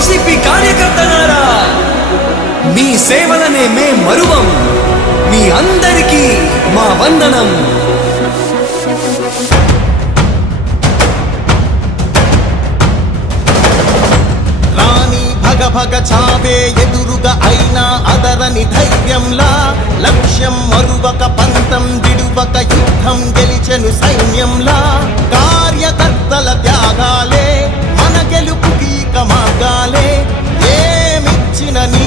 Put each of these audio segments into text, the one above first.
YCP కార్యకర్తలారా, మీ సేవలనే మే మరువం. మీ అందరికీ మా వందనం. భగ చావే ఎదురుగా అయినా అదరని ధైర్యంలా, లక్ష్యం మరువక పంతం విడువక యుద్ధం గెలిచెను సైన్యంలా. కార్యకర్తల త్యాగాలే మన గెలుపుకి మార్గాలే, ఏమిచ్చిన నీ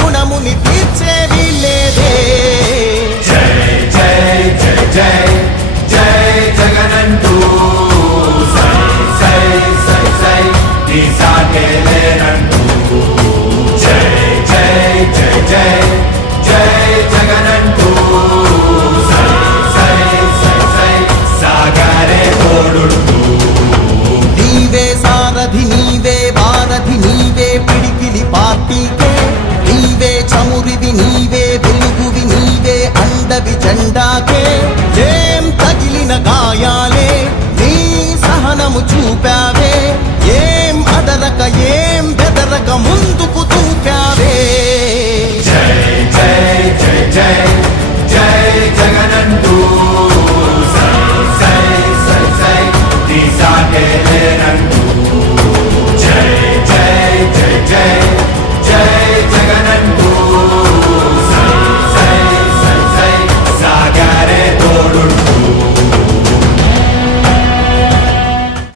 రుణముని తీర్చేవి లేదే. జై జై జై జై జై జగనంటూ సై సై సై సై